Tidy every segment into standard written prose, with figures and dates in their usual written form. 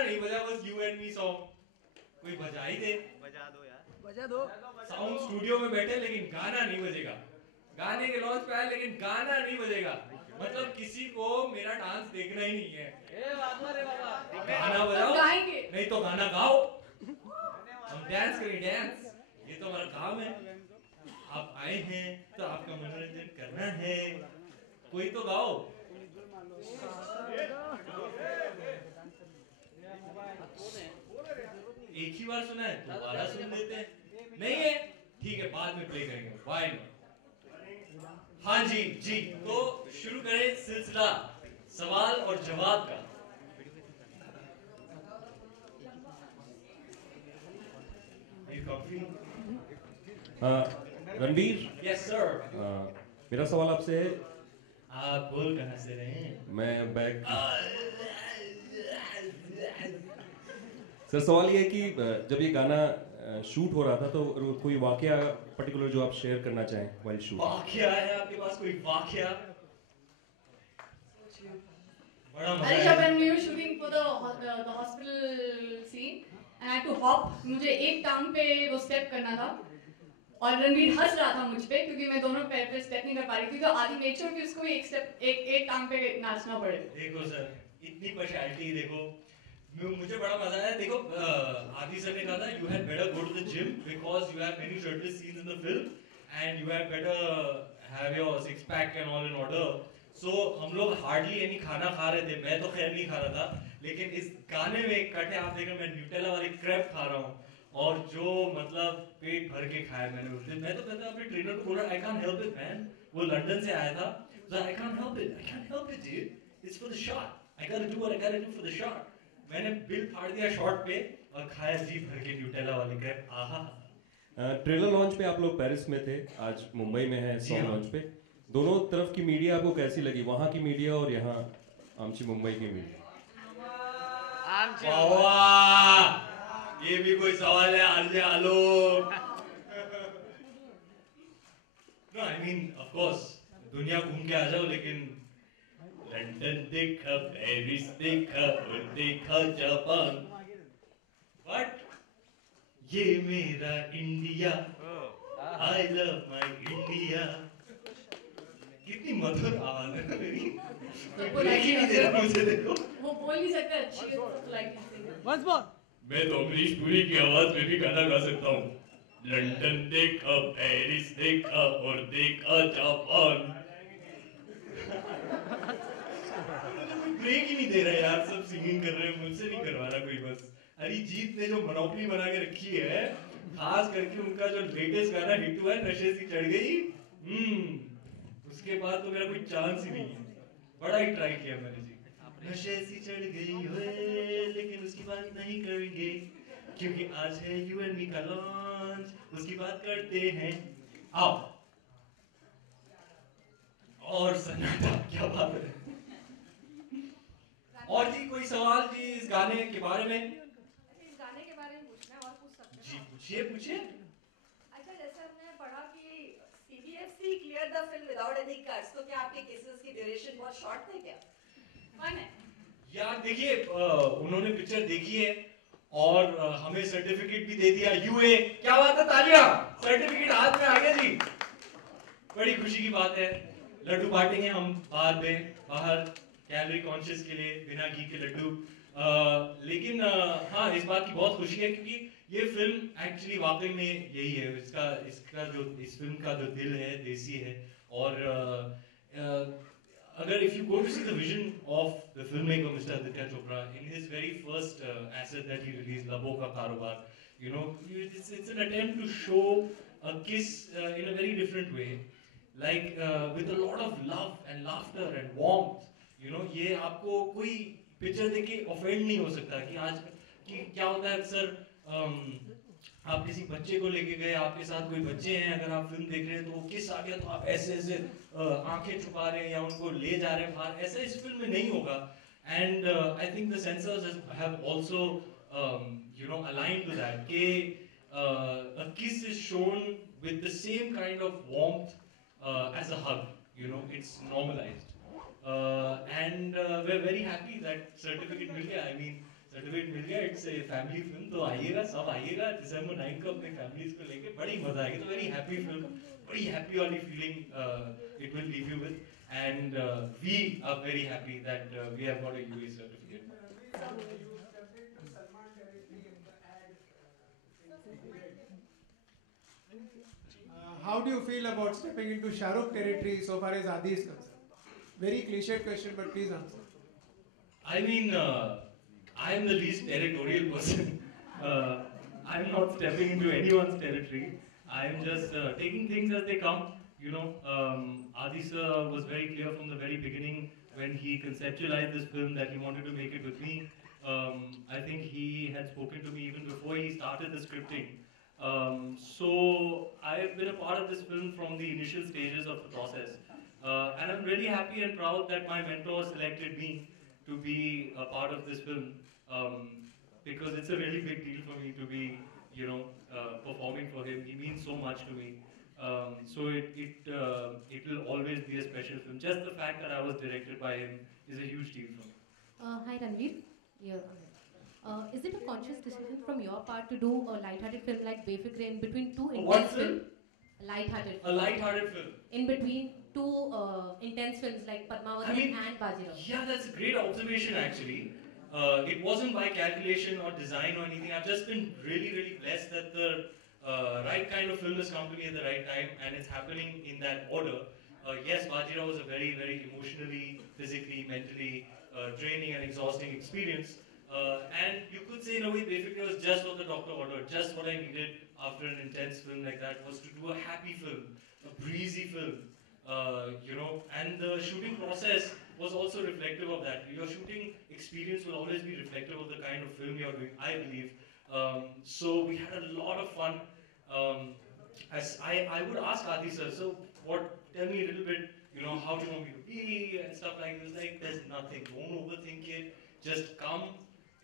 गाना नहीं बजा, बस यू एंड मी सॉन्ग कोई बजा ही दे। बजा दो यार, बजा दो। साउंड स्टूडियो में बैठे लेकिन गाना नहीं बजेगा, गाने के लॉन्च पे आए लेकिन गाना नहीं बजेगा, मतलब किसी को मेरा डांस देखना ही नहीं है। गाना बजाओ नहीं तो गाना गाओ, हम डांस करें डांस, ये तो हमारा काम है। आप आए हैं तो आपका मनोरंजन करना है, कोई तो गाओ। एक ही बार सुना है दोबारा सुन लेते हैं, नहीं है ठीक है बाद में प्ले करेंगे, व्हाई नॉट। हाँ जी जी, तो शुरू करें सिलसिला सवाल और जवाब का। Ranveer, yes sir. मेरा सवाल आपसे है। आप बोल कहाँ से रहे हैं? मैं बैक सर, सवाल ये है कि जब ये गाना शूट हो रहा था तो कोई वाकया पर्टिकुलर जो आप शेयर करना चाहें वाइल शूट? वाकया है आपके पास कोई वाकया? बड़ा मजा अरे जब we were shooting for the hospital scene and I had to hop, मुझे एक टांग पे वो स्टेप करना था और रणवीर हंस रहा था मुझ पे क्योंकि मैं दोनों पैर पे स्टेप नहीं कर पा रही थी, तो आदि मेक श्योर कि उसको भी एक स्टेप एक टांग पे नाचना पड़े। देखो सर, इतनी पर्सनैलिटी देखो, मुझे बड़ा मजा आया। देखो आदि सर ने कहा था you had better go to the gym because you have many shirtless scenes in the film and you have better have your six pack and all in order. So हम लोग हार्डली यानी खाना खा रहे थे, मैं तो खैर नहीं खा रहा था, लेकिन इस गाने में एक कट है, आप देख रहे हैं मैं न्यूटेला वाली क्रेप खा रहा हूँ और जो मतलब पेट भर के खाया मैंने उस दिन। मैं तो कहता अपने ट्रेनर को बोला I can't help it man, वो लंदन से आया था, so I can't help it dude, it's for the shot, I gotta do what I gotta do for the shot। मैंने बिल फाड़ दिया शॉट पे और खाया जी भर के न्यूटेला वाली क्रेप। आहा। ट्रेलर लॉन्च पे आप लोग पेरिस में थे, आज मुंबई में है सॉन्ग लॉन्च पे। दोनों तरफ की मीडिया आपको कैसी लगी, वहाँ की मीडिया और यहाँ आमची मुंबई की मीडिया? ये भी कोई सवाल है? आलिया आलोक। No, I mean, of course, दुनिया घूम के आ जाओ, लेकिन लंदन देखा, पेरिस देखा और देखा जापान, बट ये मेरा India, I love my India. कितनी मधुर आवाज है मेरी, ब्रेक ही नहीं दे रहा मुझे। देखो वो बोल नहीं सकता अच्छी है तो लाइक once more। मैं तो अमरीश पुरी की आवाज में भी गाना गा सकता हूँ। लंदन देखा, पेरिस देखा और देखा जापान। ब्रेक ही नहीं दे रहा यार, सब सिंगिंग कर रहे हैं, मुझसे नहीं करवा रहा कोई। बस अरिजीत ने जो मोनोपोली बना के रखी है, खास करके उनका जो लेटेस्ट गाना हिट हुआ है नशे सी चढ़ गई, उसके बाद तो मेरा कोई चांस ही नहीं है। बड़ा ही ट्राई किया मैंने जी, नशे सी चढ़ गई हुए, लेकिन उसकी बात नहीं करेंगे क्योंकि आज है यू एंड मी का लॉन्च, उसकी बात करते हैं। आओ। और सन्नाटा, क्या बात है। और जी कोई सवाल जी इस गाने के बारे में? इस गाने के बारे में पूछना है और पूछ सकते हैं? जी पूछिए पूछिए। अच्छा, जैसे हमने पढ़ा कि CBFC cleared the film without any cuts, तो क्या आपके केसेस की ड्यूरेशन बहुत शॉर्ट थे क्या? वन है यार देखिए, उन्होंने पिक्चर देखी है और हमें सर्टिफिकेट भी दे दिया, यूए। क्या बात है, तालियां, सर्टिफिकेट हाथ में आ गया जी, बड़ी खुशी की बात है। लड्डू बांटेंगे हम बाद में, बाहर कैलोरी कॉन्शियस के लिए, बिना घी के लड्डू। लेकिन हाँ, इस बात की बहुत खुशी है क्योंकि ये फिल्म एक्चुअली वाकई में यही है, इसका जो इस फिल्म का जो दिल है देसी है। और अगर if you go to see the vision of the filmmaker Mr. Aditya Chopra in his very first asset that he released, Labo Ka Karobar, you know, it's an attempt to show a kiss in a very different way, like with a lot of love and laughter and warmth, you know। ये आपको कोई picture देख के offend नहीं हो सकता कि आज कि क्या होता है अक्सर, आप किसी बच्चे को लेके गए, आपके साथ कोई बच्चे हैं, अगर आप फिल्म देख रहे हैं तो वो किस आ गया तो आप ऐसे ऐसे आंखें छुपा रहे हैं या उनको ले जा रहे हैं बाहर, ऐसा इस फिल्म में नहीं होगा। And I think the sensors have also you know aligned to that ke a kiss is shown with the same kind of warmth as a hug, you know, it's normalized, and we're very happy that certificate mil gaya। I mean certificate मिल गया, it's a family film, तो आइएगा, सब आइएगा December 9 को अपने families को लेके, बड़ी मजा आएगी। तो वेरी हैप्पी फिल्म, बड़ी हैप्पी वाली feeling it will leave you with, and we are very happy that we have got a UAE certificate. How do you feel about stepping into Shah Rukh territory so far as Adi is concerned? Very cliched question, but please answer. I mean, I am the least territorial person. I am not stepping into anyone's territory. I am just taking things as they come. You know, Adi sir was very clear from the very beginning when he conceptualized this film that he wanted to make it with me. I think he had spoken to me even before he started the scripting. So I have been a part of this film from the initial stages of the process. And I'm really happy and proud that my mentor selected me to be a part of this film, because it's a really big deal for me to be, you know, performing for him. He means so much to me. So it will always be a special film. Just the fact that I was directed by him is a huge deal for me. Hi Ranveer. Is it a conscious decision from your part to do a light-hearted film like Befikre in between two intense films? Light-hearted. A light-hearted film. In between two intense films like Padmavati and Bajirao. Yeah, that's a great observation actually. It wasn't by calculation or design or anything. I've just been really, really blessed that the right kind of film has come to me at the right time, and it's happening in that order. Yes, Bajirao was a very, very emotionally, physically, mentally draining and exhausting experience. And you could say in a way Befikre was just what the doctor ordered, just what I needed after an intense film like that, was to do a happy film, a breezy film, you know, and the shooting process was also reflective of that. Your shooting experience will always be reflective of the kind of film you're doing, I believe. So we had a lot of fun. As I would ask Adi sir, so tell me a little bit, you know, how do you want me to be and stuff like this. Like, there's nothing, don't overthink it, just come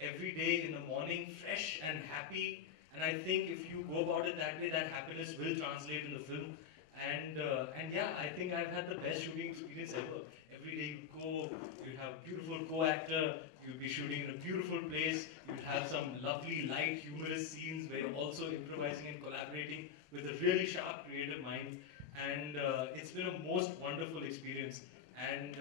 every day in the morning fresh and happy, and I think if you go about it that way, that happiness will translate in the film. And yeah, I think I've had the best shooting experience ever. Every day you go, you'd have a beautiful co-actor, you'd be shooting in a beautiful place, you'd have some lovely light humorous scenes where you're also improvising and collaborating with a really sharp creative mind, and it's been a most wonderful experience. And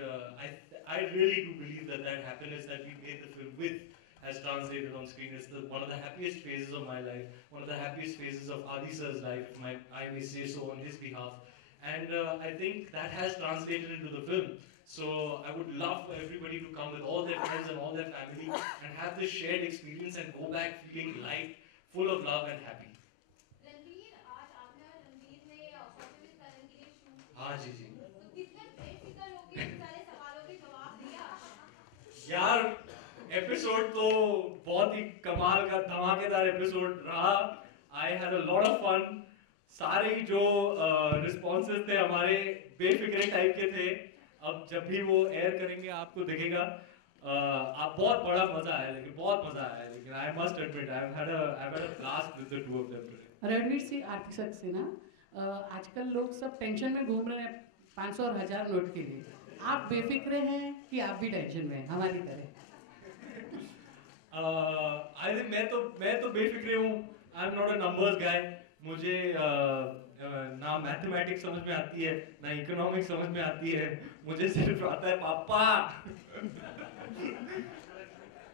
I really do believe that happiness that we made the film with has translated on screen. It's one of the happiest phases of my life, one of the happiest phases of Adi sir's life, I may say so on his behalf. And I think that has translated into the film. So I would love for everybody to come with all their friends and all their family and have this shared experience and go back feeling light, full of love and happy. Ranveer, आज आपने और रणवीर ने 45 तरह के लिए shoot किया। हाँ जी जी। तो कितने बेफिक्र होके इन सारे सवालों के जवाब दिया? यार एपिसोड तो बहुत ही कमाल का धमाकेदार एपिसोड रहा। I had a lot of fun. सारे ही जो रिस्पॉन्सेस थे हमारे बेफिक्रे टाइप के थे। अब जब भी वो एयर करेंगे आपको दिखेगा। आप बहुत बड़ा मजा आया, लेकिन बहुत मजा आया, लेकिन I must admit I've had a blast with the two of them today. Ranveer Singh आर्थिक सक्सेना, आजकल लोग सब टेंशन में घूम रहे हैं 500 और 1000 नोट के लिए। आप बेफिक्रे हैं कि आप भी टेंशन में हैं हमारी तरह? I think मैं तो बेफिक्रे हूँ। I'm not a numbers guy. मुझे ना मैथमेटिक्स समझ में आती है, ना इकोनॉमिक्स समझ में आती है। मुझे सिर्फ आता है पापा।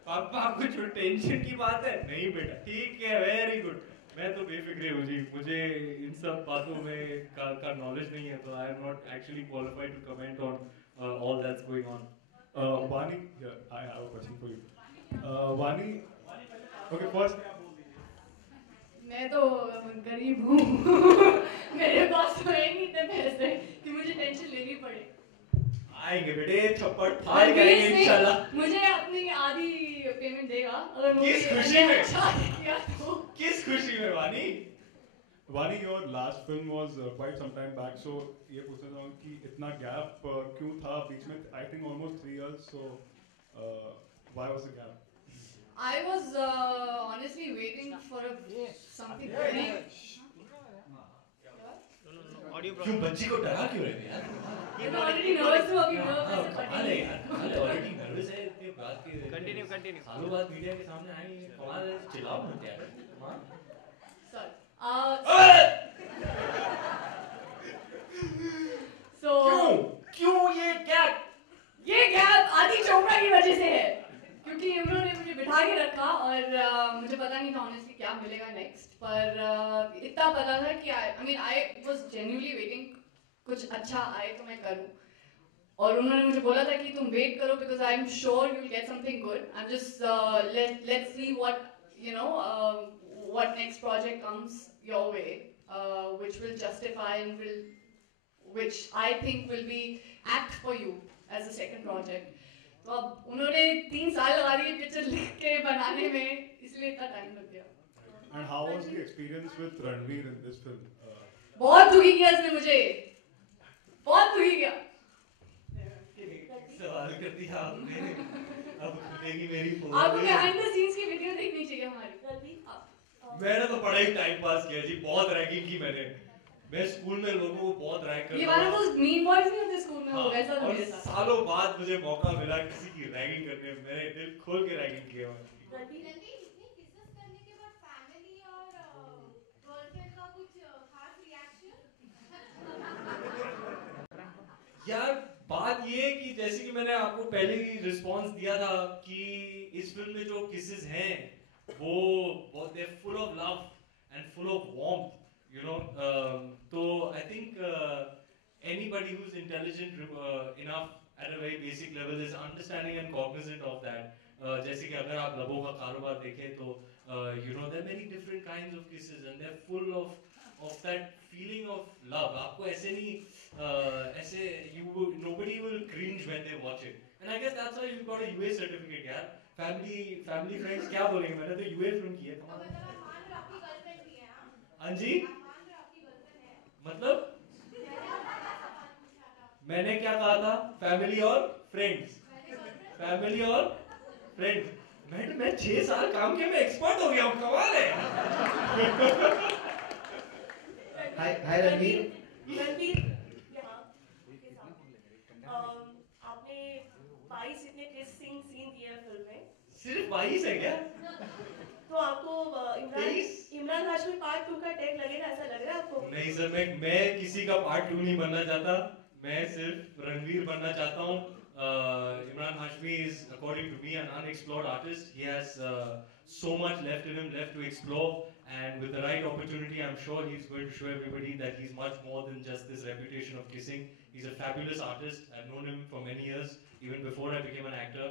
पापा कुछ टेंशन की बात है? नहीं बेटा, ठीक है, वेरी गुड। मैं तो बेफिक्रे हूँ जी, मुझे इन सब बातों में का नॉलेज नहीं है, तो I am not actually qualified to comment on all that's going on. Vaani, yeah, I have a question for you. Vaani, okay, first. मैं तो गरीब हूँ। मेरे पास तो है नहीं इतने पैसे कि मुझे टेंशन लेनी पड़े। आएंगे बेटे, थप्पड़ फाड़ करेंगे इंशाल्लाह। मुझे अपनी आधी पेमेंट देगा अगर किस खुशी में? अच्छा किया तो। किस खुशी में वानी? Vaani, your last film was quite some time back, so ये पूछना चाहूँगा कि इतना gap क्यों था बीच में? I think almost 3 years, so why was the gap? I was honestly waiting for something very. क्यों बच्ची को डरा क्यों रहे यार? मैं already nervous हूँ अभी nervous है कमाल है यार, कमाल है, already nervous है इतनी बात की। Continue continue. सालों बाद मीडिया के सामने आई, कमाल है, चिल्लाओ मत यार, कमाल। क्यों ये गैप आदि चोपड़ा की वजह से है, क्योंकि उन्होंने मुझे बिठा के रखा और मुझे पता नहीं था ऑनेस्टली क्या मिलेगा नेक्स्ट, पर इतना पता था कि आई वाज जेन्युइनली वेटिंग कुछ अच्छा आए तो मैं करूं, और उन्होंने मुझे बोला था कि तुम वेट करो because I am sure you will get something good. I am just let's see what you know what next project comes your way which will justify and will which I think will be apt for you as a second project. तो अब उन्होंने 3 साल लगा दिए picture लिख के बनाने में, इसलिए इतना टाइम लग गया। And how was the experience with Ranveer in this film? बहुत दुखी किया इसने मुझे, बहुत दुखी किया। सवाल कर दिया आपने, अब खुलेगी मेरी पोल। आपको behind the scenes की वीडियो देखनी चाहिए हमारी। मैंने तो बड़ा ही टाइम पास किया जी, बहुत रैगिंग की मैंने। मैं स्कूल में लोगों को बहुत रैग करता था। ये वाला तो मीन बॉयज नहीं होते स्कूल में, वो वैसा था मेरे साथ। सालों बाद मुझे मौका मिला किसी की रैगिंग करने, मैंने दिल खोल के रैगिंग किया। रणवीर इतनी किसेस करने के बाद फैमिली और गर्लफ्रेंड का कुछ खास रिएक्शन? यार बात ये है कि जैसे कि मैंने आपको पहले ही रिस्पांस दिया था कि इस फिल्म में जो किसेस हैं वो बहुत they full of love and full of warmth, you know. So I think anybody who's intelligent enough at a very basic level is understanding and cognizant of that. जैसे कि अगर आप लबों का कारोबार देखें तो you know there are many different kinds of kisses and they're full of that feeling of love. आपको ऐसे नहीं ऐसे nobody will cringe when they watch it. And I guess that's why you got a UA certificate यार. Family friends क्या बोलेंगे, मैंने तो UA film की है। हाँ जी, मतलब मैंने क्या कहा था, फैमिली और फ्रेंड्स, फैमिली और फ्रेंड्स। मैं 6 साल काम के मैं एक्सपर्ट हो गया हूँ, कमाल है। हाय रणवीर यहाँ आपने 22 इतने किस सीन दिए हैं फिल्म में। सिर्फ 22 है क्या? तो आपको इमरान हाशमी पार्ट 2 का टैग लगेगा, ऐसा लग रहा है आपको? नहीं सर, मैं किसी का पार्ट 2 नहीं बनना चाहता, मैं सिर्फ रणवीर बनना चाहता हूँ। Imran Hashmi is, according to me, an unexplored artist. He has so much left in him, left to explore, and with the right opportunity, I'm sure he's going to show everybody that he's much more than just this reputation of kissing. He's a fabulous artist. I've known him for many years, even before I became an actor,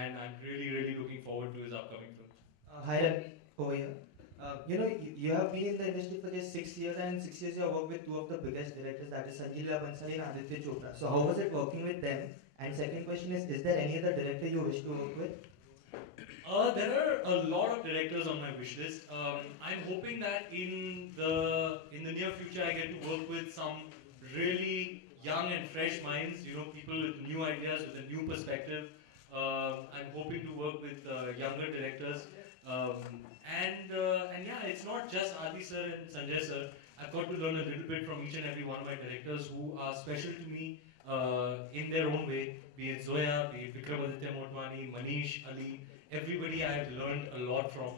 and I'm really looking forward to his upcoming film. Hi, over here. You know, you have been in the industry for just 6 years, and 6 years you have worked with 2 of the biggest directors, that is Shyra and Dharam and Aditya Chopra. So how was it working with them? And second question is there any other director you wish to work with? There are a lot of directors on my wish list. I'm hoping that in the near future I get to work with some really young and fresh minds. You know, people with new ideas, with a new perspective. I'm hoping to work with younger directors. And yeah, it's not just Adi sir and Sanjay sir. I've got to learn a little bit from each and every one of my directors who are special to me in their own way. Be it Zoya, be it Befikre, Manish, Ali, everybody I have learned a lot from.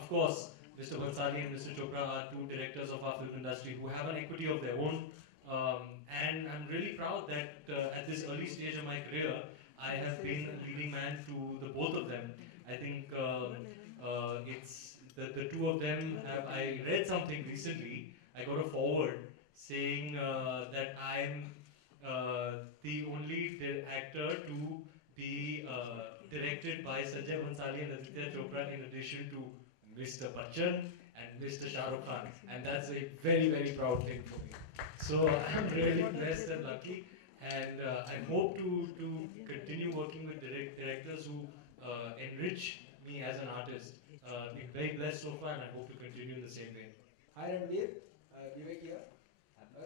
Of course, Mr. Bhansali and Mr. Chopra are 2 directors of our film industry who have an equity of their own. And I'm really proud that at this early stage of my career, I have been a leading man to the both of them. I think it's the 2 of them have. I read something recently. I got a forward saying that I'm the only actor to be directed by Sanjay Bhansali and Aditya Chopra in addition to Mr. Bachchan and Mr. Shah Rukh Khan, and that's a very proud thing for me. So I'm really blessed and lucky, and I hope to continue working with directors who enrich me as an artist. Been very blessed so far, and I hope to continue in the same way. Hi Ranveer, Vivek here.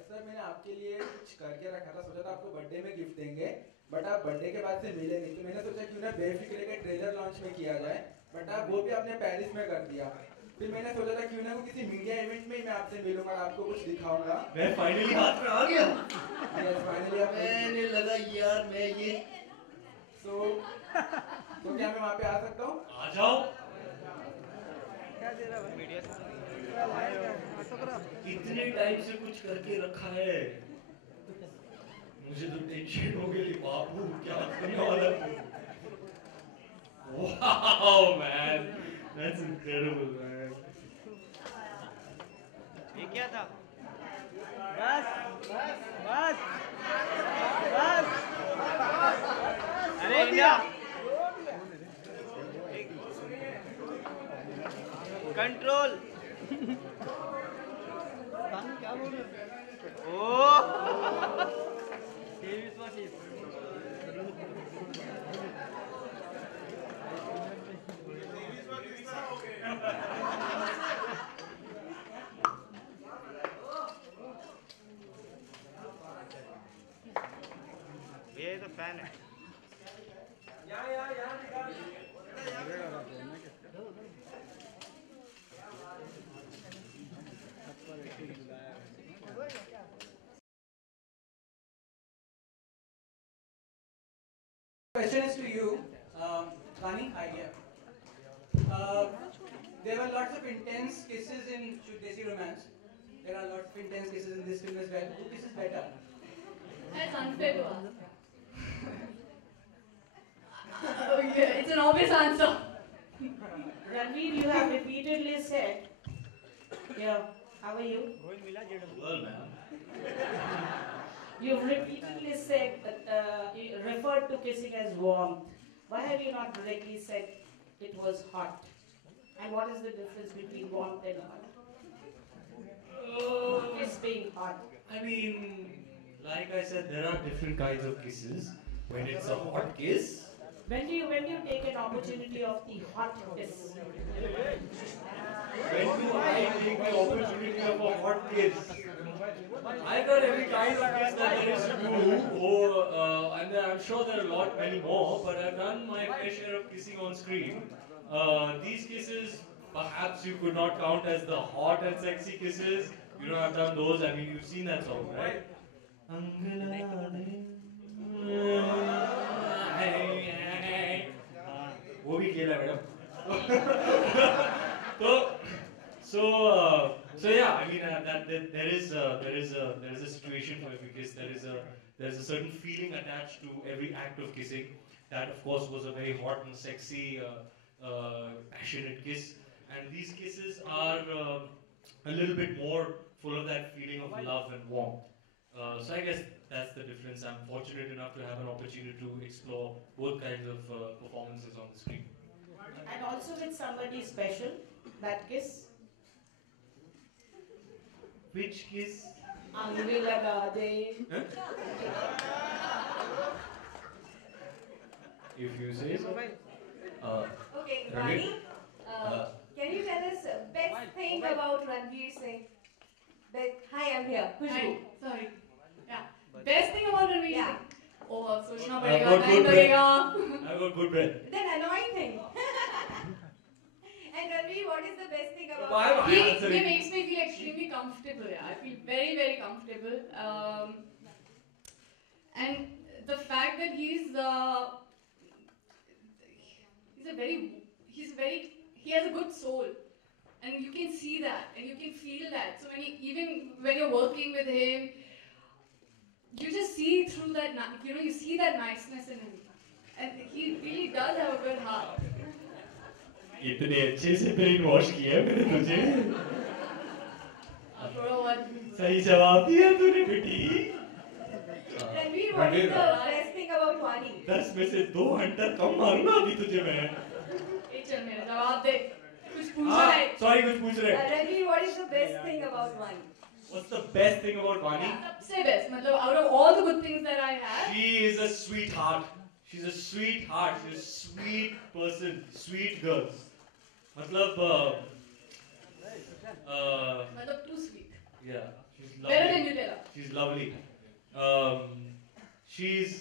Sir मैंने आपके लिए कुछ करके रखा था, सोचा था आपको बर्थडे में गिफ्ट देंगे, बट आप बर्थडे के बाद से मिले नहीं, तो मैंने सोचा क्यों ना बेफिक्रे के ट्रेलर लॉन्च में किया जाए, बट आप वो भी आपने पेरिस में कर दिया। फिर मैंने सोचा था क्यों ना किसी मीडिया इवेंट में ही मैं आपसे मिलूंगा, आपको कुछ दिखाऊंगा। मैं फाइनली हाथ में आ गया। Yes, finally आप। मैंने लगा यार मैं ये So क्या मैं वहाँ पे आ सकता हूँ? आ जाओ। इतने टाइम से कुछ करके रखा है, मुझे तो टेंशन हो गई बाबू, क्या करने वाला है? Wow, man, that's incredible, man. ये क्या था? बस बस बस अरे इंडिया कंट्रोल क्या बोल रहे ओ ये तो फैन है Question is to you, Kani, idea. There were lots of intense kisses in Desi Romance. There are lots of intense kisses in this film as well. Who kisses better? That's unfair to ask. Oh yeah, it's an obvious answer. Ranveer, you have repeatedly said, yeah, how are you? Well, man. You've repeatedly said that you referred to kissing as warmth. Why have you not directly said it was hot? And what is the difference between warmth and hot? Kiss being hot. I mean, like I said, there are different kinds of kisses. When it's a hot kiss, When do you take an opportunity of the hot kiss? when do I take the opportunity of a hot kiss? I got every kind of kiss that there is to do, and I'm sure there are a lot many more, but I've done my fair share of kissing on screen. These kisses, perhaps you could not count as the hot and sexy kisses. You know, I've done those. I mean, you've seen that song, right? वो भी खेला madam. So yeah, I mean that there is a situation for every kiss. There is a certain feeling attached to every act of kissing. That of course was a very hot and sexy, passionate kiss, and these kisses are a little bit more full of that feeling of love and warmth. So I guess that's the difference. I'm fortunate enough to have an opportunity to explore both kinds of performances on the screen. And also with somebody special, that kiss. Which kiss? Angri laga de. If you say so. Okay, Vaani, can you tell us best thing about Ranveer Singh? Hi, I'm here. Hi, sorry. Yeah. Best thing about Ranveer Singh? Oh, सोचना I've पड़ेगा, got time good लगेगा. I've got good breath. Then annoying thing. And Ranveer, what is the best thing about Why am I He answering? makes me feel extremely comfortable. Yeah. I feel very, very comfortable. And the fact that he has a good soul, and you can see that, and you can feel that. So even when you're working with him, you just see through that. You see that niceness in him, and he really does have a good heart. इतने अच्छे से brain wash किया मैंने तुझे। सही जवाब दिया तूने बेटी। Ranveer, what is the best thing about Vaani? 10 में से 2 हंटर कम मारूंगा अभी तुझे मैं। चल मेरा जवाब दे। कुछ पूछ रहा है? Sorry, कुछ पूछ रहे। Ranveer, what is the best thing about Vaani? What's the best thing about Vaani? सबसे best, मतलब out of all the good things that I have. She is a sweetheart. She's a sweetheart. She's a sweet person. Sweet girl. मतलब too sweet. Yeah, she's lovely. Better than Nutella. She's lovely. She's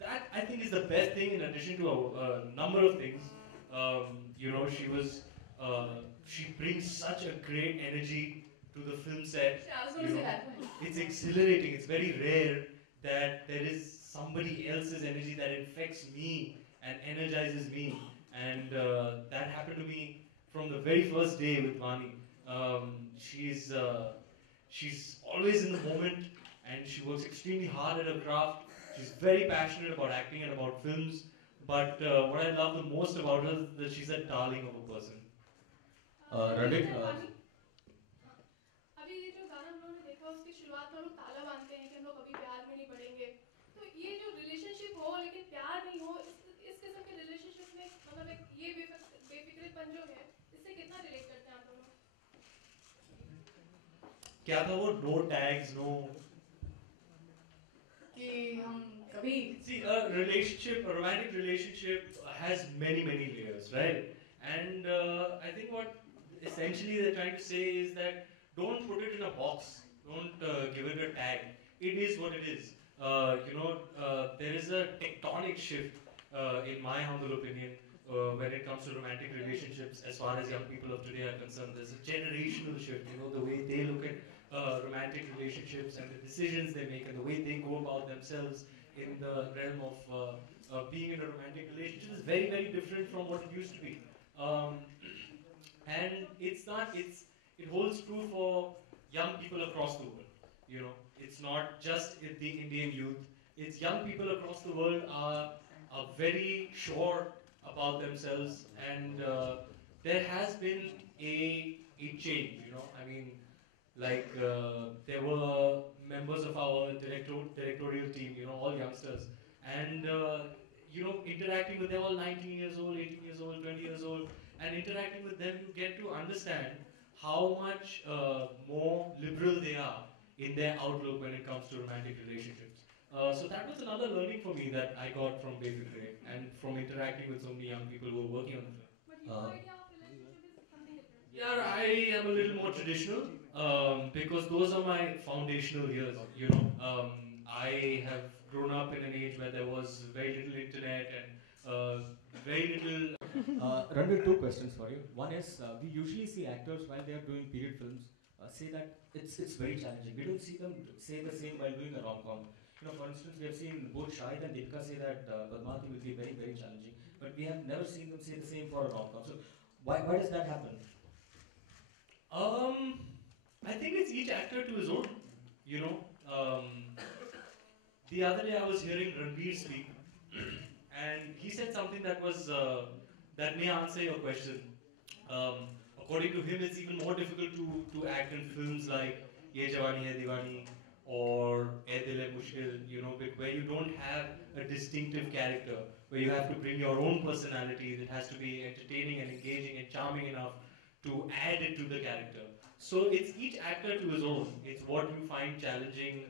that I think is the best thing in addition to a number of things. She brings such a great energy to the film set. Yeah, I was going to say that. It's exhilarating. It's very rare that there is somebody else's energy that infects me and energizes me. And that happened to me from the very first day with Vaani. She's always in the moment, and she works extremely hard at her craft. She's very passionate about acting and about films. But what I love the most about her is that she's a darling of a person. Ranveer, अभी ये जो गाना हम लोगों ने देखा उसकी शुरुआत में हम लोग ताला बांधते हैं कि हम लोग कभी प्यार में नहीं पड़ेंगे, तो ये जो रिलेशनशिप हो लेकिन प्यार नहीं हो, इस किस्म के रिलेशनशिप में मतलब एक ये बेफिक्रेपन जो है इससे कितना रिलेट करते हैं आप दोनों? क्या था वो? नो टैग्स, नो कि हम कभी see a relationship, a romantic relationship has many layers, right? And I think what essentially they're trying to say is that don't put it in a box, don't give it a tag. It is what it is. There is a tectonic shift, in my humble opinion, when it comes to romantic relationships. As far as young people of today are concerned, there's a generational shift. The way they look at romantic relationships and the decisions they make and the way they go about themselves in the realm of being in a romantic relationship is very different from what it used to be. And it holds true for young people across the world. It's not just the Indian youth. It's young people across the world are very sure about themselves, and there has been a change. I mean, like there were members of our directorial team, all youngsters, and interacting with them, all 19 years old, 18 years old, 20 years old, and interacting with them, you get to understand how much more liberal they are in their outlook when it comes to romantic relationships. So that was another learning for me that I got from Befikre and from interacting with so many young people who were working on the film. But your idea of relationship is something different. Yeah, I am a little more traditional because those are my foundational years. I have grown up in an age where there was very little internet and very little. Ranveer, two questions for you. One is, we usually see actors while they are doing period films say that it's very challenging. We don't see them say the same while doing a rom-com. For instance, we have seen both Shahid and Deepika say that Padmavati will be very challenging, but we have never seen them say the same for a rom-com. So why does that happen? I think it's each actor to his own. The other day I was hearing Ranveer speak, and he said something that was that may answer your question. According to him, it's even more difficult to act in films like Ye Jawani Hai Diwani or Ae Dil Hai Mushkil, where you don't have a distinctive character, where you have to bring your own personality. It has to be entertaining and engaging and charming enough to add it to the character. So it's each actor to his own. It's what you find challenging.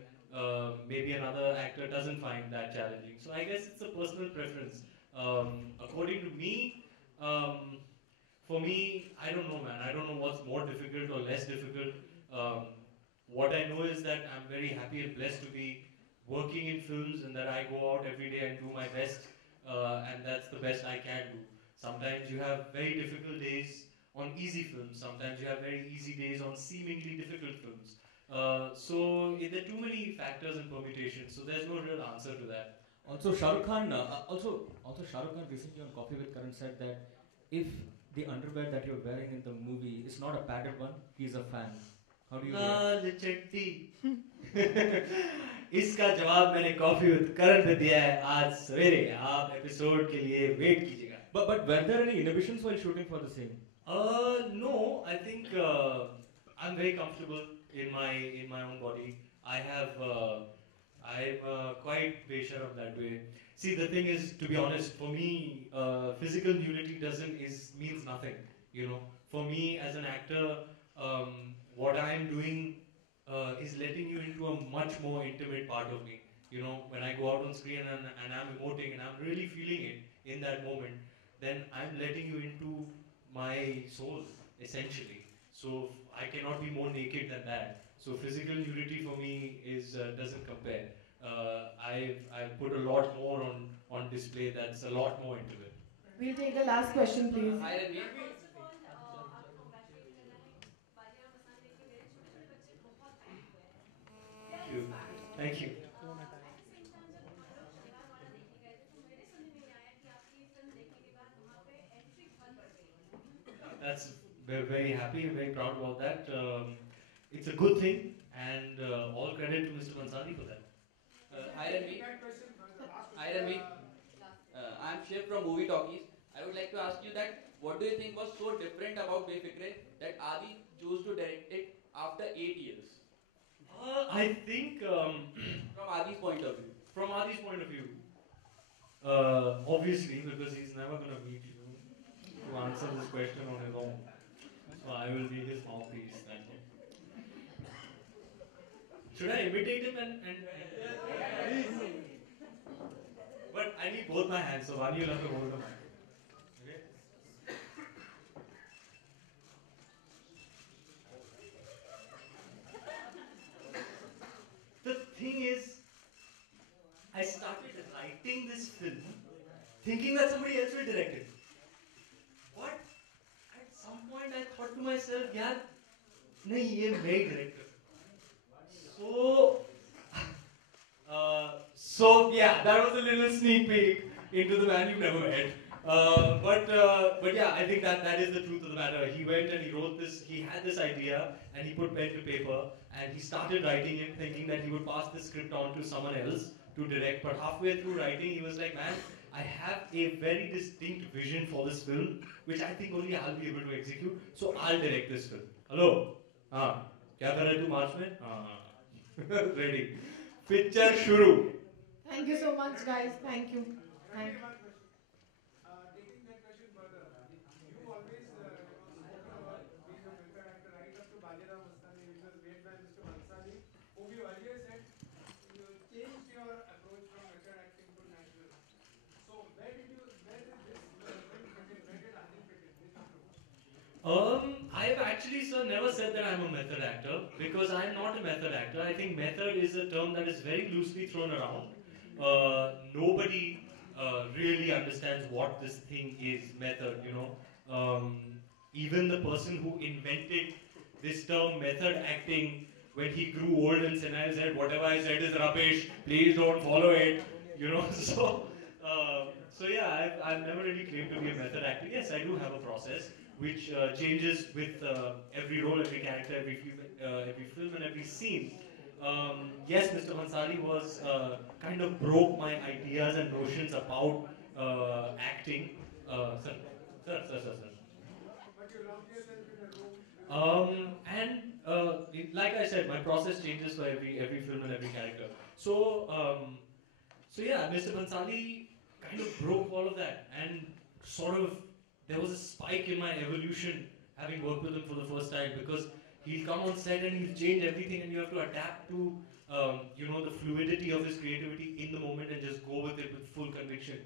Maybe another actor doesn't find that challenging. So I guess it's a personal preference. According to me, for me, I don't know, man. I don't know what's more difficult or less difficult. What I know is that I'm very happy and blessed to be working in films and that I go out every day and do my best, and that's the best I can do. Sometimes you have very difficult days on easy films. Sometimes you have very easy days on seemingly difficult films. So there are too many factors and permutations, so there's no real answer to that. Also, Shah Rukh Khan recently on Coffee with Karan said that if the underwear that you're wearing in the movie is not a padded one, he's a fan. How do you इसका जवाब मैंने coffee with करण पे दिया है आज सवेरे. आप episode के लिए वेट कीजिएगा. But were there any inhibitions while shooting for the same? No, I think I'm very comfortable in my own body. I'm quite besharam that way. See, the thing is, to be honest, for me, physical nudity means nothing. For me as an actor, what I'm doing is letting you into a much more intimate part of me. When I go out on screen and I'm emoting and I'm really feeling it in that moment, then I'm letting you into my soul, essentially. So I cannot be more naked than that. So physical nudity for me doesn't compare. I've put a lot more on display that's a lot more intimate. We'll take the last question, please. Hi, Ranveer. Thank you. we're very happy and very proud about that. It's a good thing, and all credit to Mr. Mansari for that. Hi Ranveer. Hi Ranveer. I'm Shiv from Movie Talkies. I would like to ask you that what do you think was so different about Befikre that Adi chose to direct it after 8 years? I think from Adi's point of view. From Adi's point of view, obviously, because he's never going to meet you to answer this question on his own. So I will be his mouthpiece. That's all. Should I imitate him But I need both my hands, so Vani will have to hold the mic. Okay? The thing is, I started writing this film thinking that somebody else will direct it. But at some point I thought to myself, yaar, nahi, ye मैं ही director. So yeah, that was a little sneak peek into the man you never met. But yeah, I think that is the truth of the matter. He went and he wrote this. He had this idea and he put pen to paper and he started writing it, thinking that he would pass the script on to someone else to direct. But halfway through writing, he was like, "Man, I have a very distinct vision for this film, which I think only I'll be able to execute. So I'll direct this film." Hello, क्या कर रहे तू मार्च में? Ready. Picture shuru. Thank you so much, guys. Thank you. Thank you. Taking that question further, you always spoken about being a method actor right up to Bajirao Mastani, which was made by Mr. Mansani, whom you earlier said you changed your approach from method acting to natural. So where did this film fit in? Where did Adi fit in? I've actually, sir, never said that I'm a method actor because I'm not a method actor. I think method is a term that is very loosely thrown around. Nobody really understands what this thing is, method, you know. Even the person who invented this term method acting, when he grew old and senile, said, "Whatever I said is rubbish, please don't follow it," you know. So yeah, I've never really claimed to be a method actor. Yes, I do have a process which changes with every role, every character, every film and every scene. Yes, Mr. Mansari was kind of broke my ideas and notions about acting. Sir. But you locked yourself in a room. Like I said, my process changes for every film and every character. So yeah, Mr. Mansari kind of broke all of that, and sort of there was a spike in my evolution having worked with him for the first time, because he'll come on set and he'll change everything and you have to adapt to you know, the fluidity of his creativity in the moment and just go with it with full conviction.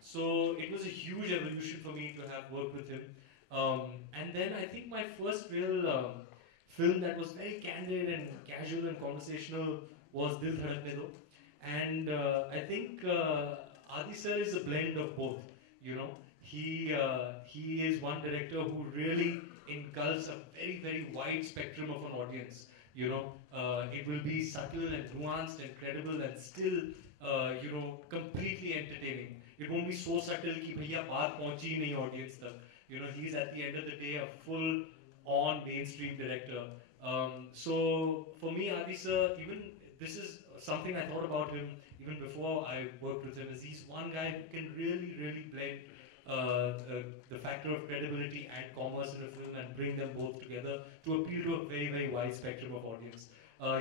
So it was a huge evolution for me to have worked with him. And then I think my first real film that was very candid and casual and conversational was Dil Dhadakne Do. And I think Adi sir is a blend of both, you know. He is one director who really engulfs a very, very wide spectrum of an audience. You know, it will be subtle and nuanced and credible and still, you know, completely entertaining. It won't be so subtle कि भैया बात पहुंची ही नहीं audience तक. You know, he's at the end of the day a full-on mainstream director. So for me, Adi sir, even this is something I thought about him even before I worked with him. Is he's one guy who can really, really blend the factor of credibility and commerce in a film and bring them both together to appeal to a very, very wide spectrum of audience.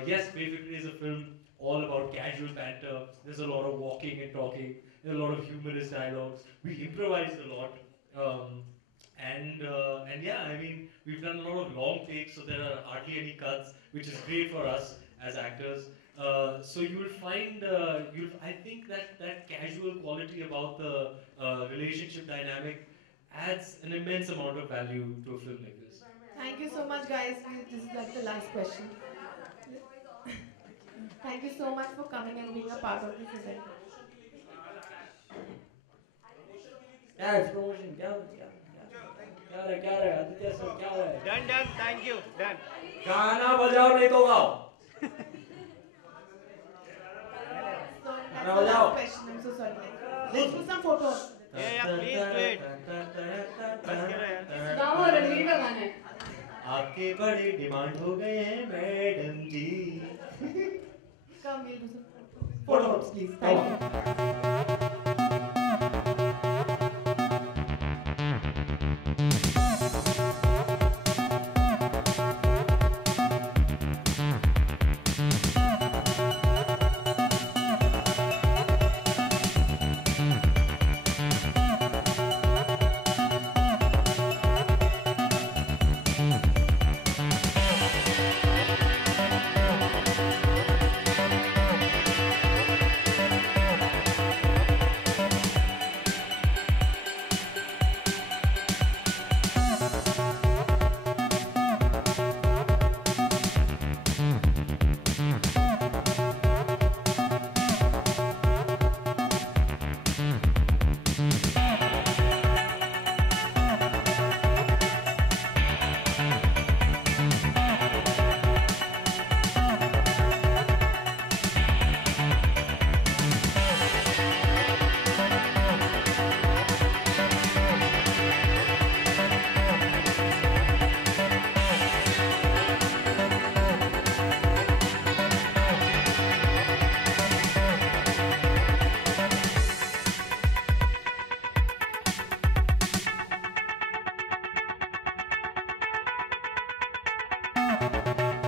Yes, Befikre is a film all about casual banter. There's a lot of walking and talking. There's a lot of humorous dialogues. We improvised a lot. And yeah, I mean, we've done a lot of long takes, so there are hardly any cuts, which is great for us as actors. So you will find, I think that casual quality about the relationship dynamic adds an immense amount of value to a film like this. Thank you so much, guys. This is like the last question. Thank you so much for coming and being a part of this event. Promotion, क्या रहा Aditya sir क्या हो रहा है? Done, thank you, done. गाना बजाओ नहीं तो गाओ. That's the last question. I'm so sorry. Let's do some photos. Yeah, please play it. Sudama और रणवीर का गाना है. आपके बड़े डिमांड हो गए हैं madam ji. Come, we'll do some Photos, please. Thank you.